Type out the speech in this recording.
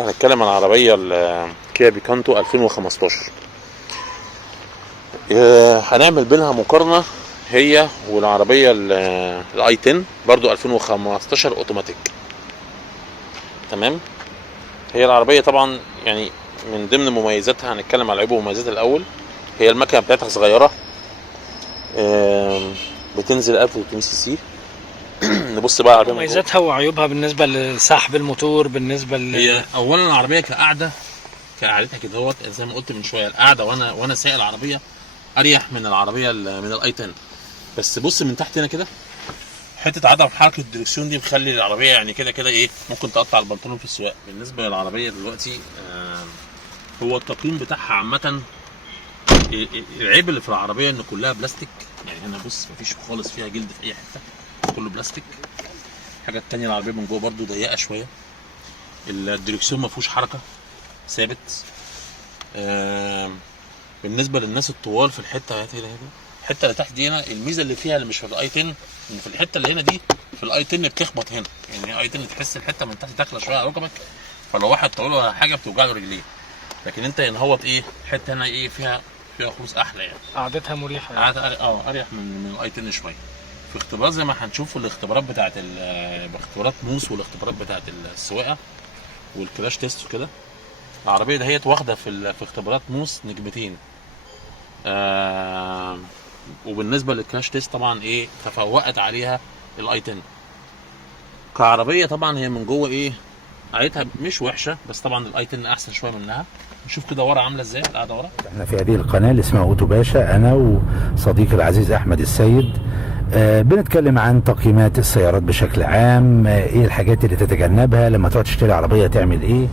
هنتكلم عن العربية الكيا بيكانتو 2015. هنعمل بينها مقارنة هي والعربية الاي 10 برضو 2015 اوتوماتيك. تمام. هي العربية طبعا يعني من ضمن مميزاتها هنتكلم على عيوب ومميزاتها الاول. هي المكنة بتاعتها صغيرة، بتنزل 1200 سي سي. نبص بقى على مميزاتها وعيوبها بالنسبه لسحب الموتور. بالنسبه هي اولا العربيه كقعدتها كده اهوت زي ما قلت من شويه، القعده وانا سايق العربيه اريح من العربيه من الاي 10. بس بص من تحت هنا كده حته عدم حركه الدركسيون دي مخلي العربيه يعني كده كده ايه، ممكن تقطع البنطلون في السواقه. بالنسبه للعربيه دلوقتي هو التقييم بتاعها عامه. العيب اللي في العربيه ان كلها بلاستيك، يعني هنا بص مفيش خالص فيها جلد في اي حته، كله بلاستيك. الحاجه التانيه العربيه من جوه برده ضيقه شويه، الدركسيون ما فيهوش حركه، ثابت. بالنسبه للناس الطوال في الحته الحته اللي تحت دي هنا، الميزه اللي فيها اللي مش في الاي 10 ان في الحته اللي هنا دي في الاي 10 بتخبط هنا، يعني الاي 10 تحس الحته من تحت داخله شويه على ركبك، فلو واحد طويل ولا حاجه بتوجع له رجليه. لكن انت هنا هوت ايه، الحته هنا ايه فيها خلوص احلى، يعني قعدتها مريحه يعني. اريح من الاي 10 شويه. في اختبارات زي ما هنشوف الاختبارات بتاعت اختبارات موس والاختبارات بتاعت السواقه والكراش تيست وكده، العربيه دهيت واخده في اختبارات موس نجمتين. وبالنسبه للكراش تيست طبعا ايه تفوقت عليها الاي 10. كعربيه طبعا هي من جوه ايه قعدتها مش وحشه، بس طبعا الاي 10 احسن شويه منها. نشوف كده ورا عامله ازاي القعده ورا. احنا في هذه القناه اللي اسمها اوتو باشا، انا وصديقي العزيز احمد السيد، بنتكلم عن تقييمات السيارات بشكل عام، ايه الحاجات اللي تتجنبها لما تروح تشتري عربيه تعمل ايه.